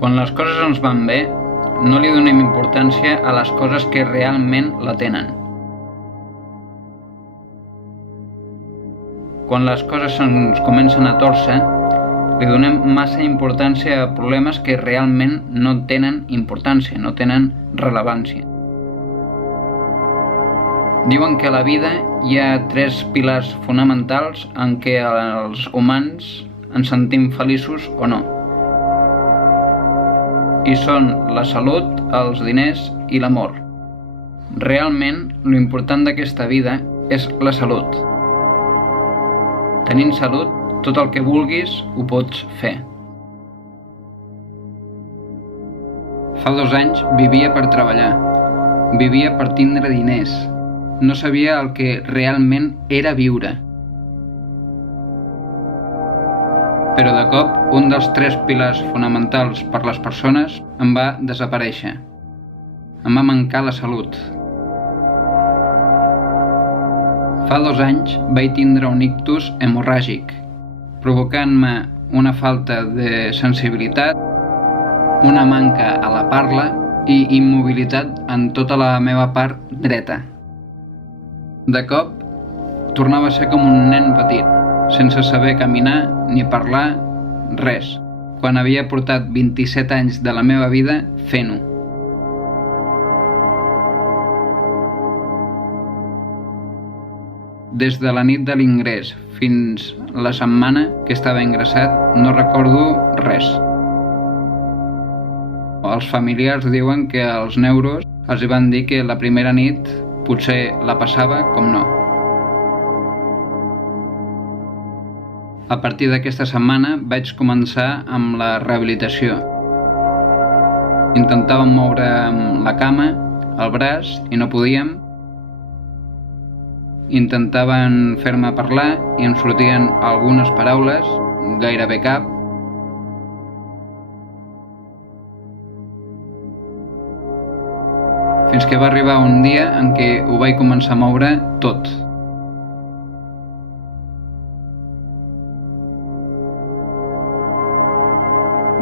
Quan les coses ens van bé, no li donem importància a les coses que realment la tenen. Quan les coses ens comencen a tòrcer, li donem massa importància a problemes que realment no tenen importància, no tenen rellevància. Diuen que a la vida hi ha 3 pilars fonamentals en què els humans ens sentim feliços o no. I són la salut, els diners i l'amor. Realment, l'important d'aquesta vida és la salut. Tenint salut, tot el que vulguis ho pots fer. Fa 2 anys vivia per treballar. Vivia per tindre diners. No sabia el que realment era viure. Però de cop, un dels 3 pilars fonamentals per les persones em va desaparèixer. Em va mancar la salut. Fa 2 anys vaig tindre un ictus hemorràgic, provocant-me una falta de sensibilitat, una manca a la parla i immobilitat en tota la meva part dreta. De cop, tornava a ser com un nen petit, sense saber caminar ni parlar, res, quan havia portat 27 anys de la meva vida fent-ho. Des de la nit de l'ingrés fins la setmana que estava ingressat no recordo res. Els familiars diuen que els neuros els van dir que la primera nit potser la passava com no. A partir d'aquesta setmana vaig començar amb la rehabilitació. Intentàvem moure la cama, el braç i no podíem. Intentaven fer-me parlar i em sortien algunes paraules, gairebé cap. Fins que va arribar un dia en què ho vaig començar a moure tot.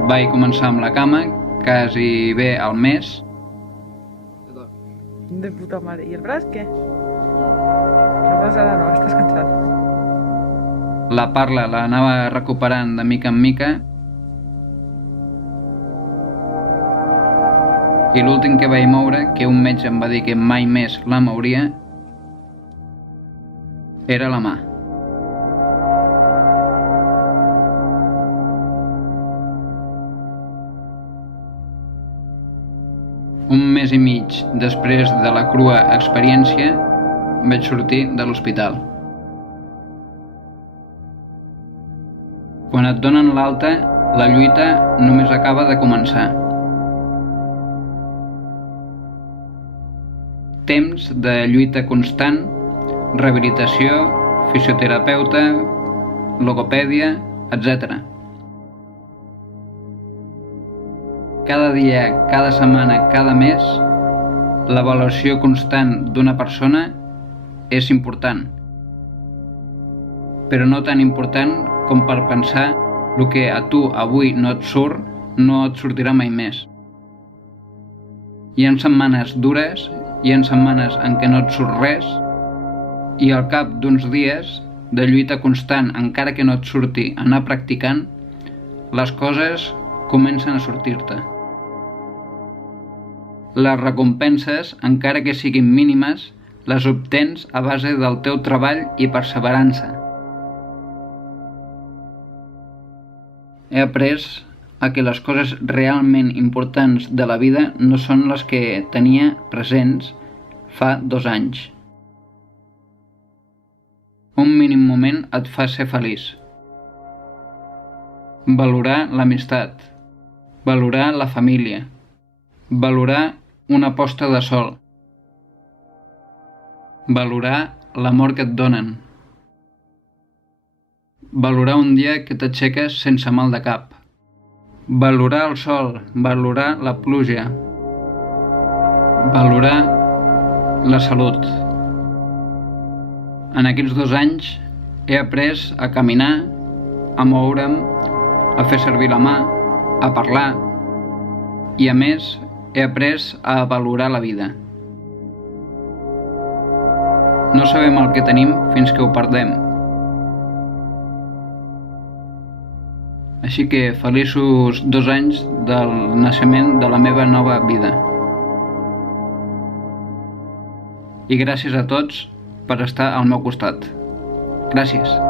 Vaig començar amb la cama, quasi bé al mes. De puta mare. I el braç què? El braç ara no, estàs cansat. La parla l'anava recuperant de mica en mica. I l'últim que vaig moure, que un metge em va dir que mai més la mouria, era la mà. Un mes i mig després de la crua experiència, vaig sortir de l'hospital. Quan et donen l'alta, la lluita només acaba de començar. Temps de lluita constant, rehabilitació, fisioterapeuta, logopèdia, etc. Cada dia, cada setmana, cada mes, l'avaluació constant d'una persona és important, però no tan important com per pensar el que a tu avui no et surt, no et sortirà mai més. Hi ha setmanes dures, hi ha setmanes en què no et surt res, i al cap d'uns dies de lluita constant, encara que no et surti anar practicant, les coses comencen a sortir-te. Les recompenses, encara que siguin mínimes, les obtens a base del teu treball i perseverança. He après a que les coses realment importants de la vida no són les que tenia presents fa 2 anys. Un mínim moment et fa ser feliç. Valorar l'amistat, valorar la família, valorar una posta de sol, valorar l'amor que et donen, valorar un dia que t'aixeques sense mal de cap, valorar el sol, valorar la pluja, valorar la salut. En aquests 2 anys he après a caminar, a moure'm, a fer servir la mà, a parlar, I a més, he après a valorar la vida. No sabem el que tenim fins que ho perdem. Així que feliços 2 anys del naixement de la meva nova vida. I gràcies a tots per estar al meu costat. Gràcies.